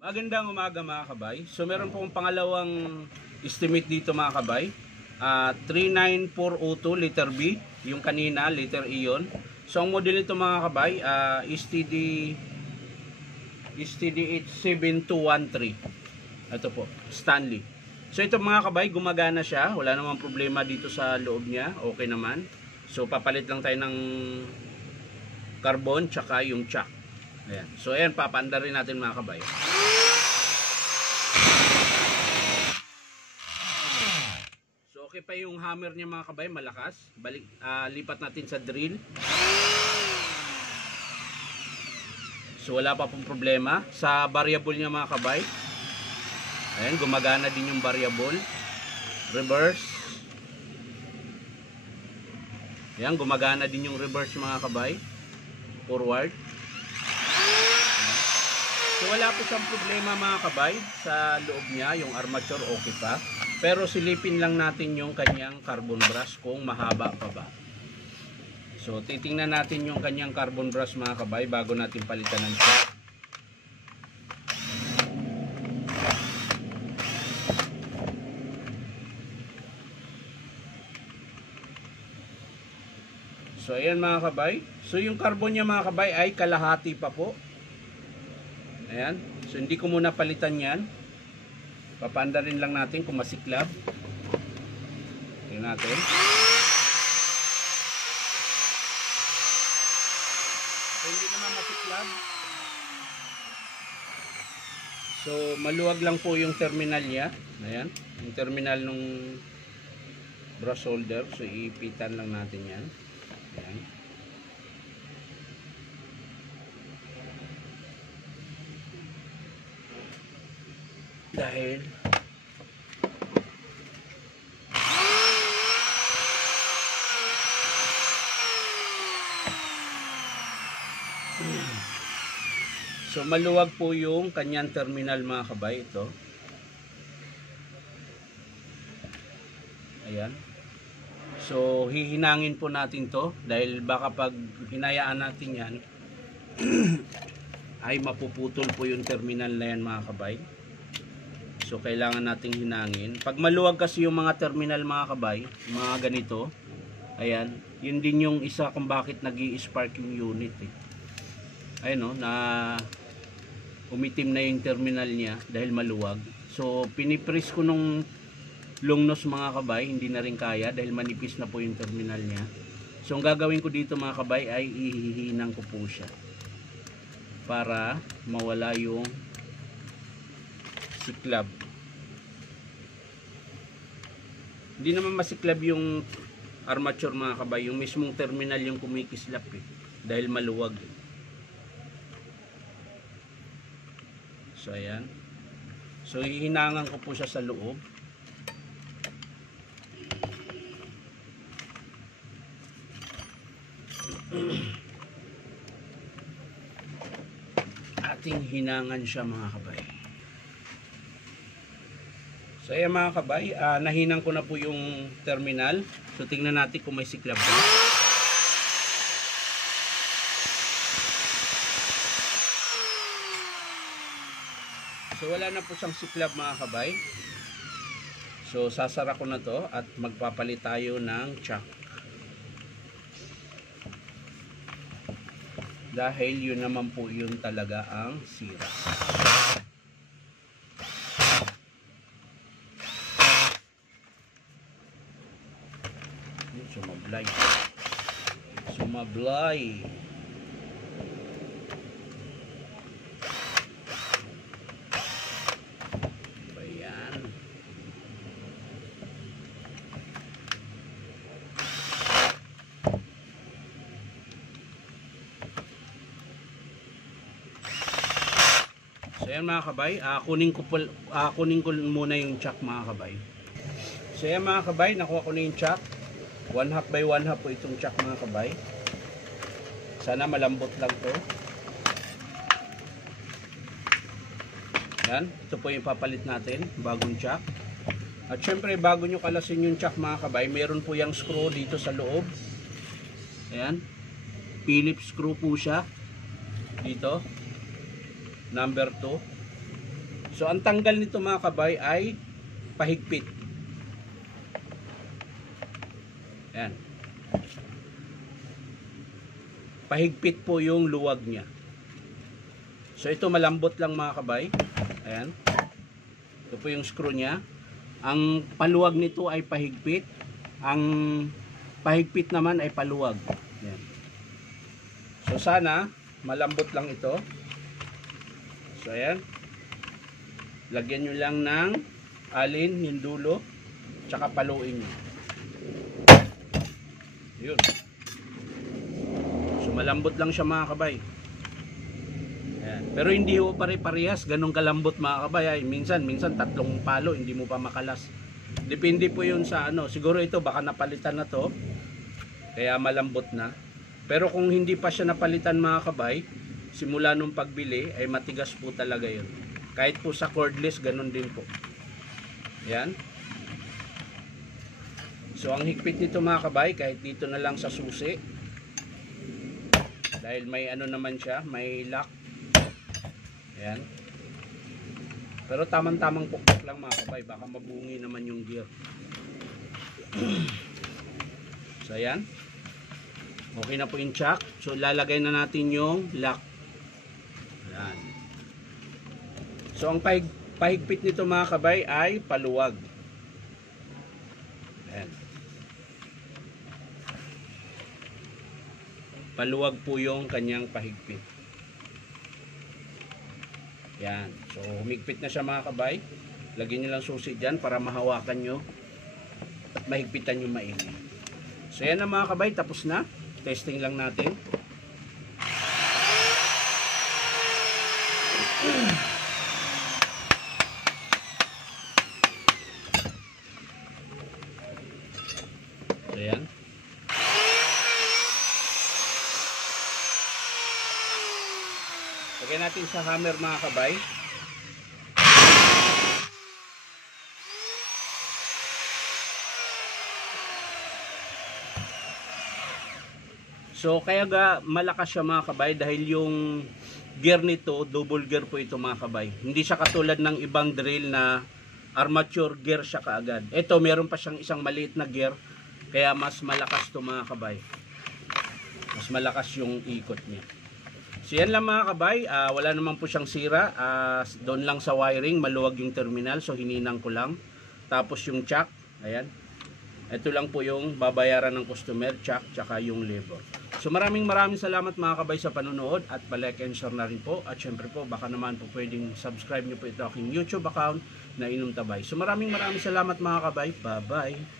Magandang umaga mga kabay. So meron pong pangalawang estimate dito mga kabay. 39402 letter B. Yung kanina letter E yun. So ang model nito mga kabay STD87213. Ito po, Stanley. So ito mga kabay, gumagana siya. Wala namang problema dito sa loob niya. Okay naman. So papalit lang tayo ng carbon tsaka yung chuck. Ayan. So ayan, papaanda rin natin mga kabay. So okay pa yung hammer niya mga kabay, malakas. Lipat natin sa drill. So wala pa pong problema. Sa variable niya mga kabay, ayan, gumagana din yung variable. Reverse. Ayan, gumagana din yung reverse mga kabay. Forward. So wala po siyang problema mga kabay sa loob niya, yung armature okay pa. Pero silipin lang natin yung kanyang carbon brush kung mahaba pa ba. So titingnan natin yung kanyang carbon brush mga kabay bago natin palitan ng siya. So ayan mga kabay. So yung carbon niya mga kabay ay kalahati pa po. Ayan. So hindi ko muna palitan yan. Papanda rin lang natin kung masiklab. Tingnan natin. So hindi naman masiklab. So maluwag lang po yung terminal niya. Ayan. Yung terminal nung brush holder. So iipitan lang natin yan. Ayan. Dahil so maluwag po yung kanyang terminal mga kabay, ito. Ayan. So hihinangin po natin to dahil baka pag hinayaan natin yan ay mapuputol po yung terminal na yan mga kabay. So kailangan nating hinangin. Pag maluwag kasi yung mga terminal mga kabay, mga ganito, ayan, yun din yung isa kung bakit nag-i-spark yung unit eh. Ayun, no, na umitim na yung terminal niya dahil maluwag. So pinipress ko nung long nose mga kabay, hindi na rin kaya dahil manipis na po yung terminal niya. So ang gagawin ko dito mga kabay ay ihihinang ko po siya para mawala yung siklab. Hindi naman masiklab yung armature mga kabay, yung mismong terminal yung kumikislap eh, dahil maluwag. So ayan. So hihinangan ko po siya sa loob. Ating hinangan siya mga kabay. So ayan mga kabay, nahinang ko na po yung terminal. So tingnan natin kung may siklab ba. So wala na po siyang siklab mga kabay. So sasara ko na to at magpapalit tayo ng chuck. Dahil yun naman po yun talaga ang sira. Sumablay. Sumablay. Ayan. So ayan mga kabay, kunin ko muna yung chuck mga kabay. So ayan mga kabay, nakuha ko na yung chuck. 1/2 by 1/2 po itong chuck mga kabay. Sana malambot lang to. Yan, ito po yung papalit natin, bagong chuck. At syempre bago nyo kalasin yung chuck mga kabay, meron po yung screw dito sa loob. Ayan, Phillips screw po siya dito, number 2. So ang tanggal nito mga kabay ay pahigpit. Ayan. Pahigpit po yung luwag niya. So ito malambot lang mga kabay. Ayan. Ito po yung screw niya. Ang paluwag nito ay pahigpit. Ang pahigpit naman ay paluwag. Ayan. So sana malambot lang ito. So ayan. Lagyan nyo lang ng alin, yung dulo, tsaka paluin nyo. Yun. So malambot lang siya mga kabay. Ayan. Pero hindi ho pare-parehas ganun kalambot mga kabay. Ay, minsan 3 palo hindi mo pa makalas. Depende po yun sa ano. Siguro ito baka napalitan na to. Kaya malambot na. Pero kung hindi pa siya napalitan mga kabay, simula nung pagbili ay matigas po talaga yun. Kahit po sa cordless ganun din po. Ayan. So ang higpit nito mga kabay, kahit dito na lang sa susi. Dahil may ano naman siya, may lock. Ayan. Pero tamang-tamang pukpok lang mga kabay, baka mabungi naman yung gear. So ayan. Okay na po yung chuck. So lalagay na natin yung lock. Ayan. So ang pahigpit nito mga kabay ay paluwag. Ayan. Paluwag po yung kanyang pahigpit. Yan. So humigpit na siya mga kabay. Lagyan nyo lang susi dyan para mahawakan nyo at mahigpitan nyo maigi. So yan na mga kabay. Tapos na. Testing lang natin. So yan. Lagyan natin sa hammer mga kabay. So kaya malakas siya mga kabay dahil yung gear nito, double gear po ito mga kabay. Hindi siya katulad ng ibang drill na armature gear siya kaagad. Ito meron pa siyang isang maliit na gear kaya mas malakas to mga kabay. Mas malakas yung ikot niya. So yan lang mga kabay, wala naman po siyang sira. Doon lang sa wiring, maluwag yung terminal, so hininang ko lang. Tapos yung chuck, ayan. Ito lang po yung babayaran ng customer, chuck, tsaka yung labor. So maraming salamat mga kabay sa panonood at pa-like and share na rin po. At syempre po, baka naman po pwedeng subscribe nyo po ito aking YouTube account na Inom Tabay. So maraming salamat mga kabay. Bye-bye!